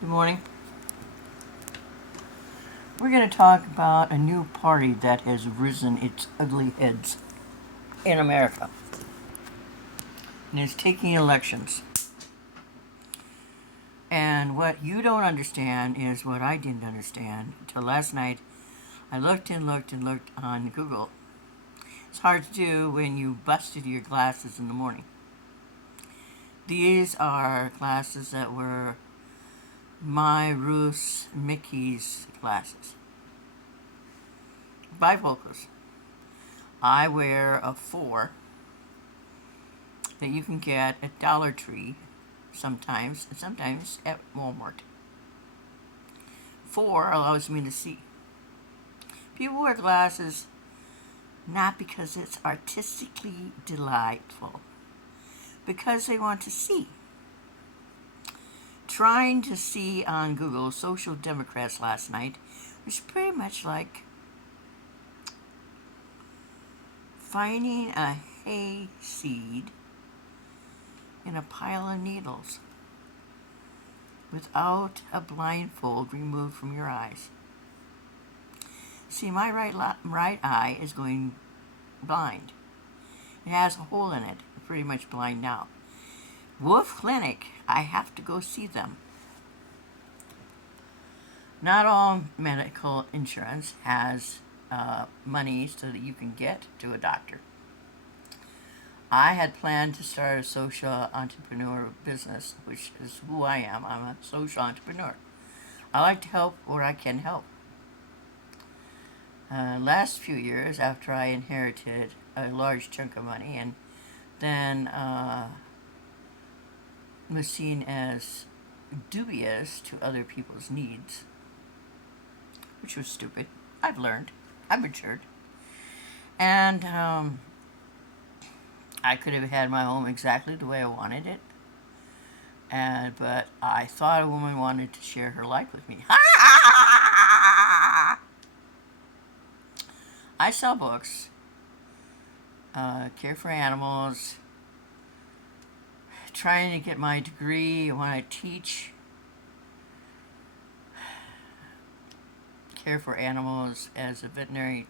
Good morning. We're going to talk about a new party that has risen its ugly heads in America and is taking elections. And what you don't understand is what I didn't understand until last night. I looked and looked and looked on Google. It's hard to do when you busted your glasses in the morning. These are glasses that were my Ruth's Mickey's glasses. Bifocals. I wear a 4 that you can get at Dollar Tree sometimes, and sometimes at Walmart. 4 allows me to see. People wear glasses not because it's artistically delightful, because they want to see. Trying to see on Google Social Democrats last night was pretty much like finding a hay seed in a pile of needles without a blindfold removed from your eyes. See, my right eye is going blind. It has a hole in it, pretty much blind now. Wolf Clinic, I have to go see them. Not all medical insurance has money so that you can get to a doctor. I had planned to start a social entrepreneur business, which is who I am. I'm a social entrepreneur. I like to help where I can help. Last few years, after I inherited a large chunk of money and then was seen as dubious to other people's needs, which was stupid. I've learned. I've matured. And I could have had my home exactly the way I wanted it. But I thought a woman wanted to share her life with me. I sell books, care for animals, trying to get my degree when I teach, care for animals as a veterinarian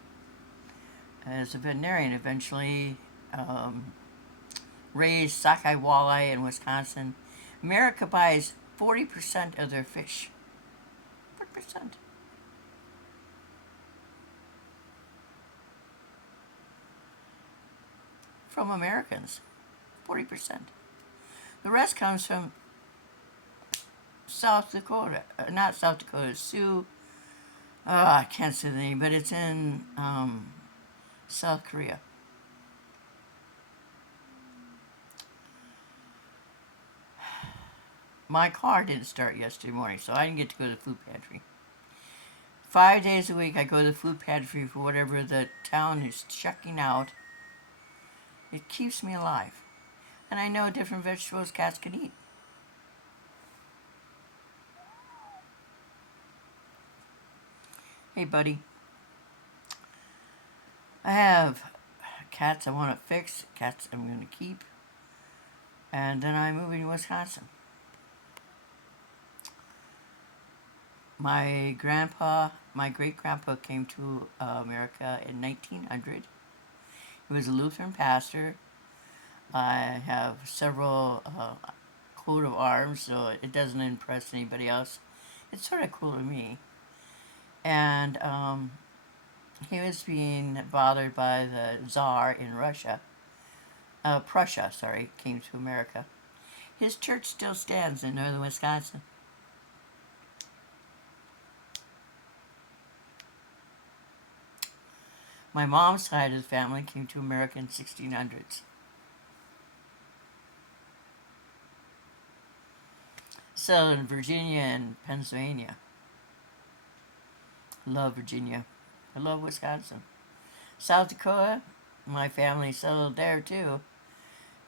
eventually, raised sockeye walleye in Wisconsin. America buys 40% of their fish. 40%. From Americans. 40%. The rest comes from South Dakota. Not South Dakota, Sioux. I can't say the name, but it's in South Korea. My car didn't start yesterday morning, so I didn't get to go to the food pantry. 5 days a week, I go to the food pantry for whatever the town is checking out. It keeps me alive. And I know different vegetables cats can eat. Hey, buddy. I have cats I want to fix, cats I'm going to keep, and then I'm moving to Wisconsin. My great grandpa came to America in 1900. He was a Lutheran pastor. I have several coat of arms, so it doesn't impress anybody else. It's sort of cool to me. And he was being bothered by the Tsar in Prussia, came to America. His church still stands in northern Wisconsin. My mom's side of the family came to America in 1600s. Settled in Virginia and Pennsylvania. Love Virginia. I love Wisconsin. South Dakota, my family settled there too.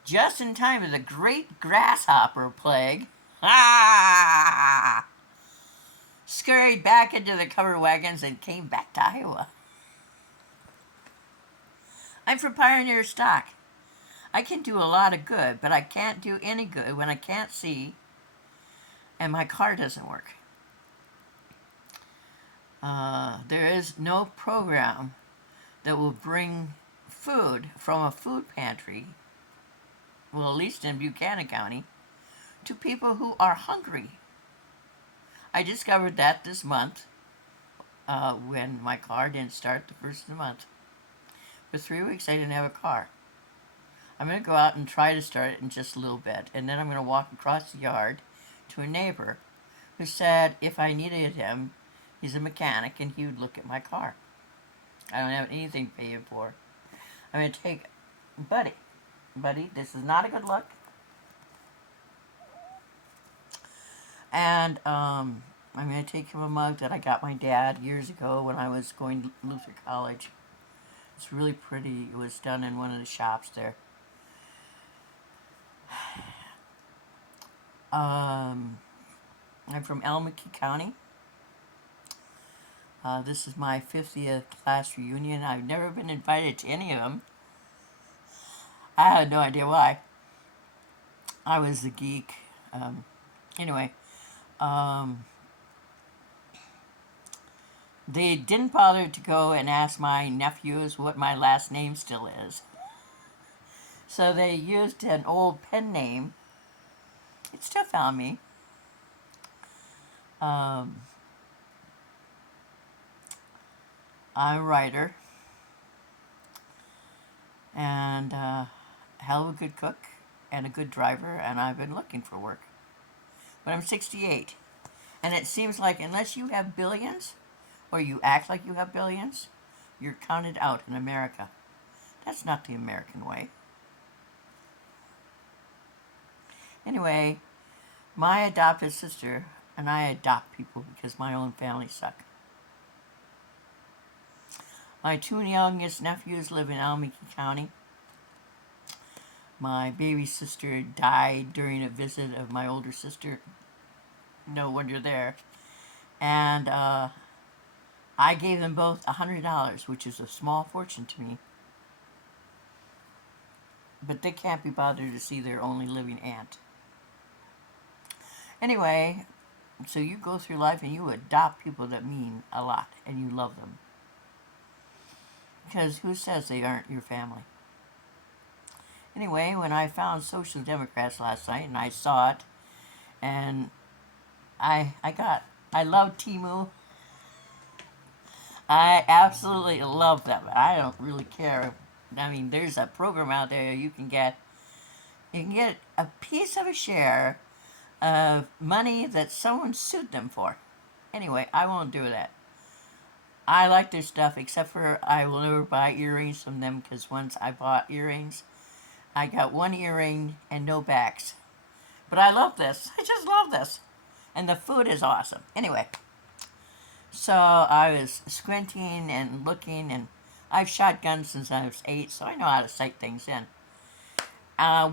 Just in time for the great grasshopper plague. Ah! Scurried back into the covered wagons and came back to Iowa. I'm from pioneer stock. I can do a lot of good, but I can't do any good when I can't see and my car doesn't work. There is no program that will bring food from a food pantry, well, at least in Buchanan County, to people who are hungry. I discovered that this month when my car didn't start the first of the month. For 3 weeks, I didn't have a car. I'm going to go out and try to start it in just a little bit, and then I'm going to walk across the yard to a neighbor who said if I needed him, he's a mechanic, and he would look at my car. I don't have anything to pay him for. I'm going to take Buddy. Buddy, this is not a good look. And I'm going to take him a mug that I got my dad years ago when I was going to Luther College. It's really pretty. It was done in one of the shops there. I'm from Alameda County. This is my 50th class reunion. I've never been invited to any of them. I had no idea why. I was the geek. Anyway, they didn't bother to go and ask my nephews what my last name still is. So they used an old pen name. It still found me. I'm a writer and a hell of a good cook and a good driver, and I've been looking for work. But I'm 68, and it seems like unless you have billions, or you act like you have billions, you're counted out in America. That's not the American way. Anyway, my adopted sister, and I adopt people because my own family suck. My two youngest nephews live in Alameda County. My baby sister died during a visit of my older sister. No wonder there. And I gave them both $100, which is a small fortune to me. But they can't be bothered to see their only living aunt. Anyway, so you go through life and you adopt people that mean a lot and you love them. Because who says they aren't your family? Anyway, when I found Social Democrats last night and I saw it, and I love Temu. I absolutely love them. I don't really care. I mean, there's a program out there you can get a piece of a share of money that someone sued them for. Anyway, I won't do that. I like their stuff, except for I will never buy earrings from them, because once I bought earrings, I got one earring and no backs. But I love this. I just love this. And the food is awesome. Anyway, so I was squinting and looking, and I've shot guns since I was 8, so I know how to sight things in.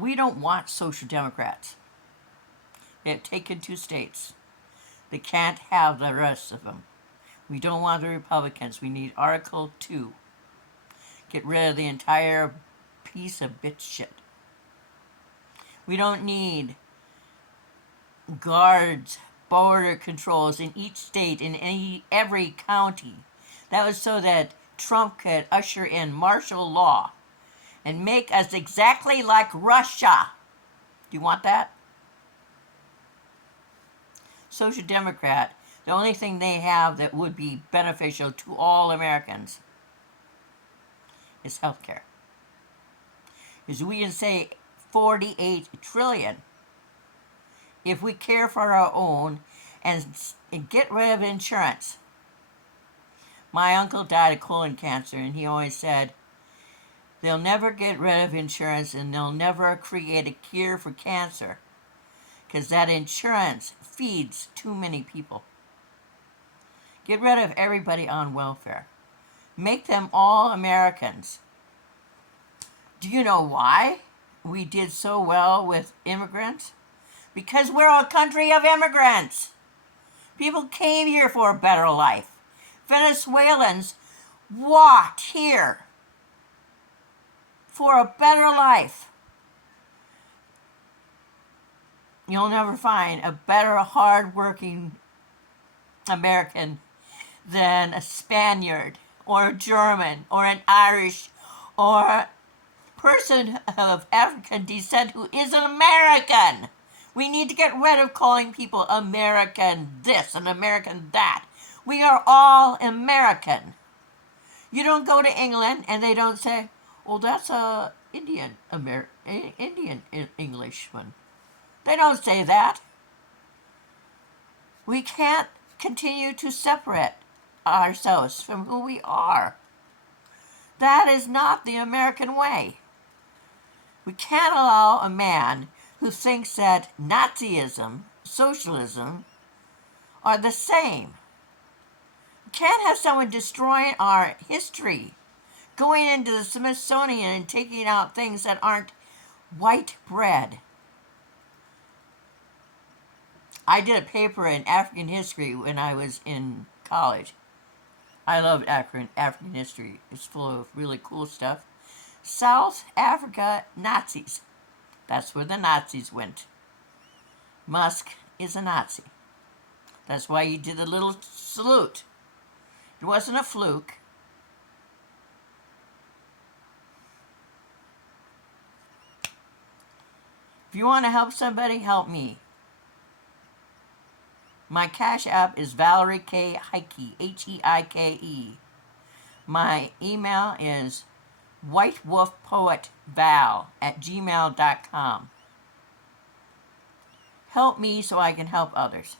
We don't want Social Democrats. They have taken 2 states. They can't have the rest of them. We don't want the Republicans. We need Article 2. Get rid of the entire piece of bitch shit. We don't need guards, border controls in each state, in every county. That was so that Trump could usher in martial law and make us exactly like Russia. Do you want that? Social Democrat, the only thing they have that would be beneficial to all Americans is health care. As we can say 48 trillion. If we care for our own and get rid of insurance. My uncle died of colon cancer, and he always said, they'll never get rid of insurance and they'll never create a cure for cancer, because that insurance feeds too many people. Get rid of everybody on welfare. Make them all Americans. Do you know why we did so well with immigrants? Because we're a country of immigrants. People came here for a better life. Venezuelans walked here for a better life. You'll never find a better hard-working American than a Spaniard or a German or an Irish or a person of African descent who is an American. We need to get rid of calling people American this and American that. We are all American. You don't go to England and they don't say, "Well, that's a Indian Englishman." They don't say that. We can't continue to separate ourselves from who we are. That is not the American way. We can't allow a man who thinks that Nazism, socialism, are the same. We can't have someone destroying our history, going into the Smithsonian and taking out things that aren't white bread. I did a paper in African history when I was in college. I love African history. It's full of really cool stuff. South Africa Nazis. That's where the Nazis went. Musk is a Nazi. That's why he did a little salute. It wasn't a fluke. If you want to help somebody, help me. My Cash App is Valerie K. Heike, Heike. My email is whitewolfpoetval@gmail.com. Help me so I can help others.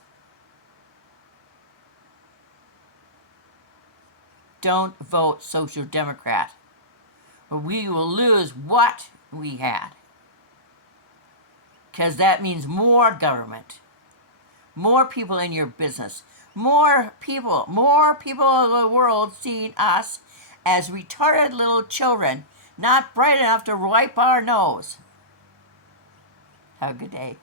Don't vote Social Democrat, or we will lose what we had. Because that means more government, more people in your business, more people of the world seeing us as retarded little children, not bright enough to wipe our nose. Have a good day.